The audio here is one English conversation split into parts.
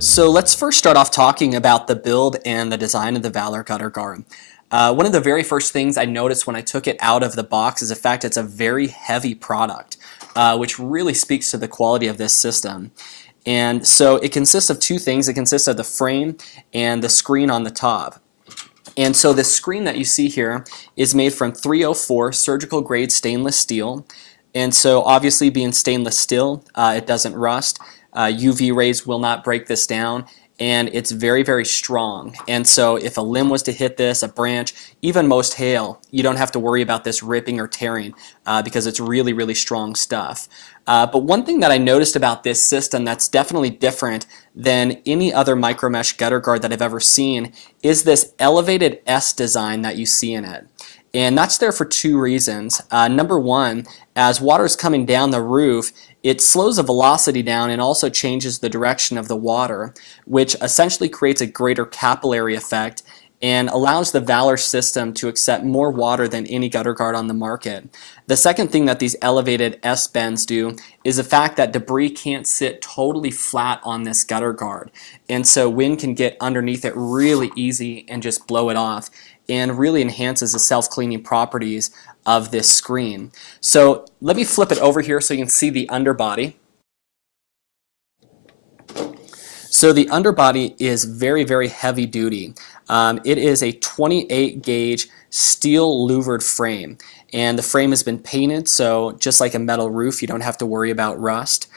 So let's first start off talking about the build and the design of the Valor Gutter Guard. One of the very first things I noticed when I took it out of the box is the fact it's a very heavy product, which really speaks to the quality of this system. And so it consists of two things. It consists of the frame and the screen on the top. And so this screen that you see here is made from 304 surgical grade stainless steel. And so obviously being stainless steel, it doesn't rust. UV rays will not break this down, and it's very, very strong. And so if a limb was to hit this, a branch, even most hail, you don't have to worry about this ripping or tearing because it's really, really strong stuff. But one thing that I noticed about this system that's definitely different than any other micro mesh gutter guard that I've ever seen is this elevated S design that you see in it. And that's there for two reasons. Number one, as water is coming down the roof, it slows the velocity down and also changes the direction of the water, which essentially creates a greater capillary effect and allows the Valor system to accept more water than any gutter guard on the market. The second thing that these elevated S bends do is the fact that debris can't sit totally flat on this gutter guard. And so wind can get underneath it really easy and just blow it off, and really enhances the self-cleaning properties of this screen. So let me flip it over here so you can see the underbody. So the underbody is very, very heavy duty. It is a 28 gauge steel louvered frame, and the frame has been painted, so just like a metal roof, you don't have to worry about rust.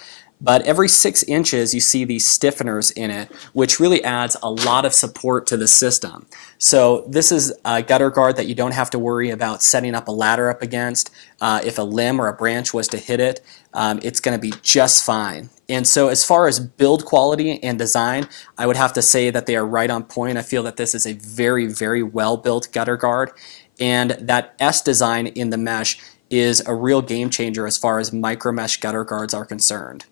But every 6 inches you see these stiffeners in it, which really adds a lot of support to the system. So this is a gutter guard that you don't have to worry about setting up a ladder up against. If a limb or a branch was to hit it, it's going to be just fine. And so as far as build quality and design, I would have to say that they are right on point. I feel that this is a very, very well built gutter guard, and that S design in the mesh is a real game changer as far as micro mesh gutter guards are concerned.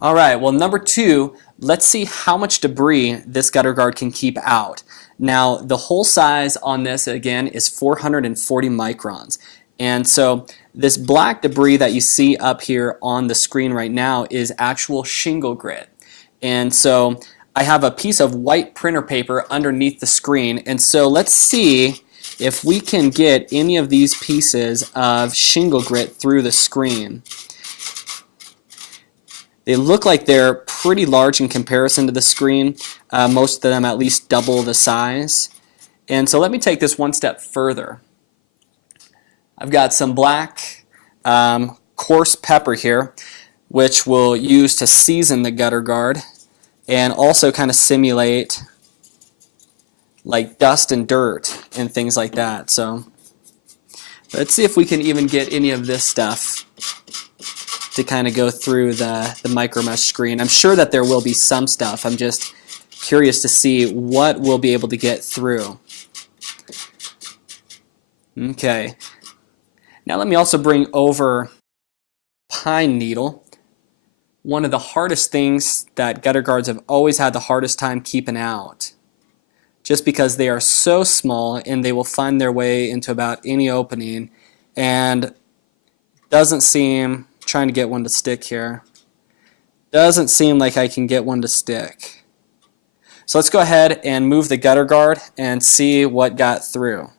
All right, well, number two, let's see how much debris this gutter guard can keep out. Now, the hole size on this, again, is 440 microns. And so this black debris that you see up here on the screen right now is actual shingle grit. And so I have a piece of white printer paper underneath the screen. And so let's see if we can get any of these pieces of shingle grit through the screen. They look like they're pretty large in comparison to the screen. Most of them at least double the size. And so let me take this one step further. I've got some black coarse pepper here, which we'll use to season the gutter guard and also kind of simulate like dust and dirt and things like that. So let's see if we can even get any of this stuff to kind of go through the micro mesh screen. I'm sure that there will be some stuff. I'm just curious to see what we'll be able to get through. Okay. Now let me also bring over pine needle. One of the hardest things that gutter guards have always had the hardest time keeping out, just because they are so small and they will find their way into about any opening, and doesn't seem, trying to get one to stick here, doesn't seem like I can get one to stick. So let's go ahead and move the gutter guard and see what got through.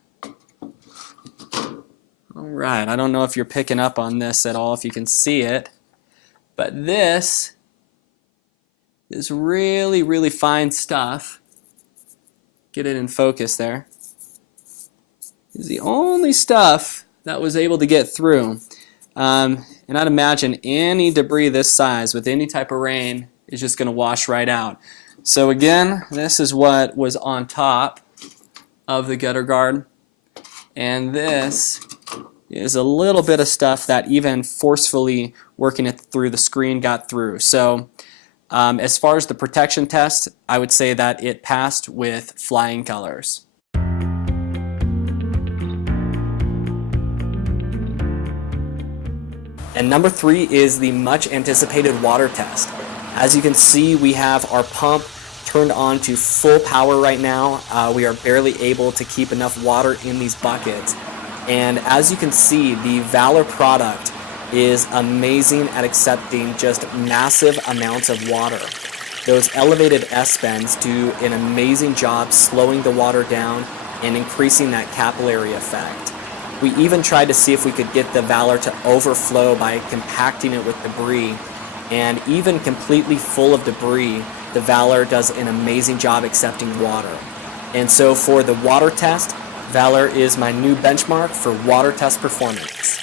Alright, I don't know if you're picking up on this at all, if you can see it, but this is really, really fine stuff. Get it in focus there. This is the only stuff that was able to get through. And I'd imagine any debris this size with any type of rain is just going to wash right out. So again, this is what was on top of the gutter guard, and this is a little bit of stuff that even forcefully working it through the screen got through. So as far as the protection test, I would say that it passed with flying colors. And number three is the much anticipated water test. As you can see, we have our pump turned on to full power right now. We are barely able to keep enough water in these buckets. And as you can see, the Valor product is amazing at accepting just massive amounts of water. Those elevated S-bends do an amazing job slowing the water down and increasing that capillary effect. We even tried to see if we could get the Valor to overflow by compacting it with debris, and even completely full of debris, the Valor does an amazing job accepting water. And so for the water test, Valor is my new benchmark for water test performance.